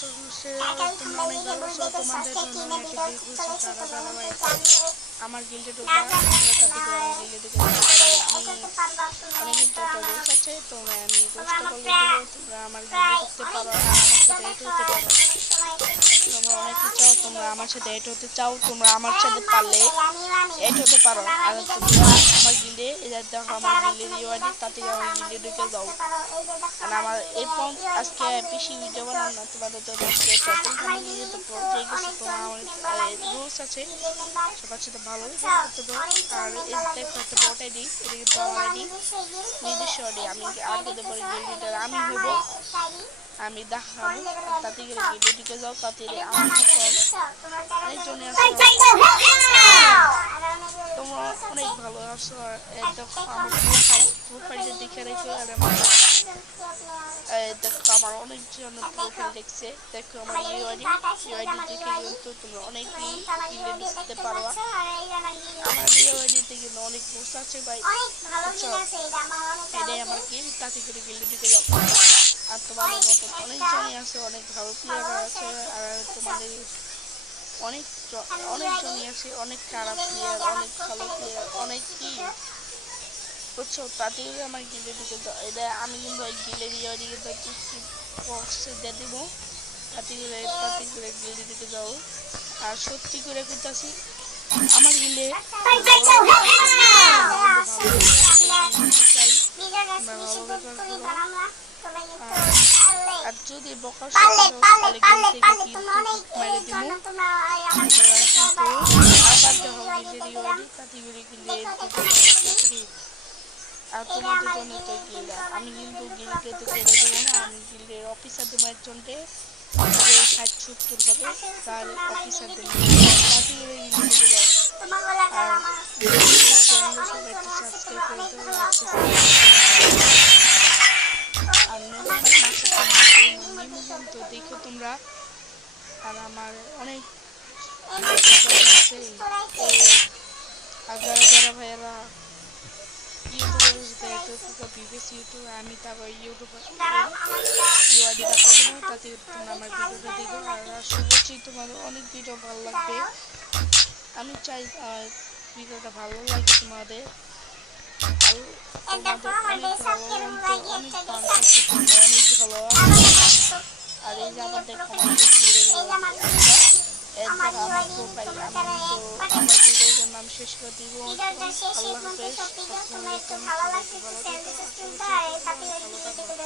আশেপাশে তোমরা অনেক ভালো আছো, তোমাদের জন্য আমি একটা গিল্ড করছি তারা ধারাবাহিক আমার গিল্ডে ঢোকা তোমরা তাতে করে আমার গিল্ডে ঢুকে যেতে পারো। আমি অনেকদিন তো একটা রোজ আছে, তোমরা আমি রোজটা বলে দেবো, তোমরা আমার গিল্ডে ঢুকতে পারো আর আমার সাথে এড হতে পারো। তোমরা অনেকে চাও তোমরা আমার সাথে এড হতে চাও, তোমরা আমার সাথে পারলে এড হতে পারো। আর তোমরা আমার গিল্ডে দেখো আমার গিল্ডের ইউআইডি তাতে আমার গিল্ডে ঢুকে যাও। আর আমার এরপর আজকে বেশি ভিডিও বানাম না, তোমাদের জন্য আজকে টাইটেল থাম্বনেল যেহেতু পড়ে গেছে তোমরা আমার রুলস আছে সবার সাথে ভালো করতে পারো। আর এই দেখো একটা বট আইডি, এটা কিন্তু আমার আইডি নিজস্ব আইডি, আমি আগে পরে গিল্ডের আমি হব, আমি দেখাবো তাতে গেলে গিল্ডে ঢুকে যাও। তাতে আমার অনেকজনই আছে, তোমরা অনেক ভালো আছো। দেখো আমার প্রোফাইলটা দেখে রেখো। আর আমার দেখো আমার অনেকজন প্রোফাইল দেখছে, দেখো আমার ইউআইডি দেখে কিন্তু তোমরা অনেকেই গিল্ডে ঢুকতে পারো। আমার ইউআইডিতে কিন্তু অনেক পোস্ট আছে ভাই, এটাই আমার গিল্ড, তাতে করে গিল্ডে ঢুকে যাও। আর তোমাদের মতো অনেকজনই আছে, অনেক ভালো প্লেয়ার আছে, আর তোমাদের অনেকজনই আছে, অনেক খারাপ প্লেয়ার, অনেক ভালো প্লেয়ার, অনেকই বুঝছো। তাতে আমার গিল্ডে ঢুকে যাও। এটা আমি কিন্তু ওই গিল্ডের ইউআইডি বক্সে দিয়ে দিব, তাতে করে গিল্ডে ঢুকে যাও। আর সত্যি করে করতেছি আমার গিল্ডে আর যদি বকার সাথে তাহলে গিল্ড থেকে কিন্তু মেরে দিব। আবার দেখো গিল্ডের ইউআইডি তাতে করে গিল্ডে আর তোমাদের জন্য তো গিল্ড আমি কিন্তু গিল্ডে তো করে দেবো না, আমি গিল্ডের অফিসার দেবো একজনকে 60-70 হবে তার অফিসার দেবো, তাতে গিল্ডে ঢুকে যাও। আর চ্যানেলটা সবাই একটু সাবস্ক্রাইব করে দেবো, আর তো দেখো তোমরা। আর আমার অনেক আছে আর যারা ভাইয়েরা ইউটিউব আমি তারপর ইউটিউবার ইউআইডি দেখা দেবো, তাতে তোমরা আমার ভিডিওটা দেখো। আর আশা করছি তোমাদের অনেক ভিডিও ভালো লাগবে, আমি চাই ভিডিওটা ভালো লাগে তোমাদের। আর তোমাদের অনেক ভালো অনেক গান আছে, তোমরা অনেক ভালো। আর এই যে আমার দেখো আমার প্রোফাইল আমি তো আমার ভিডিওর নাম শেষ করে দিব। আল্লাহ হাফেজ, ভালো থেকো।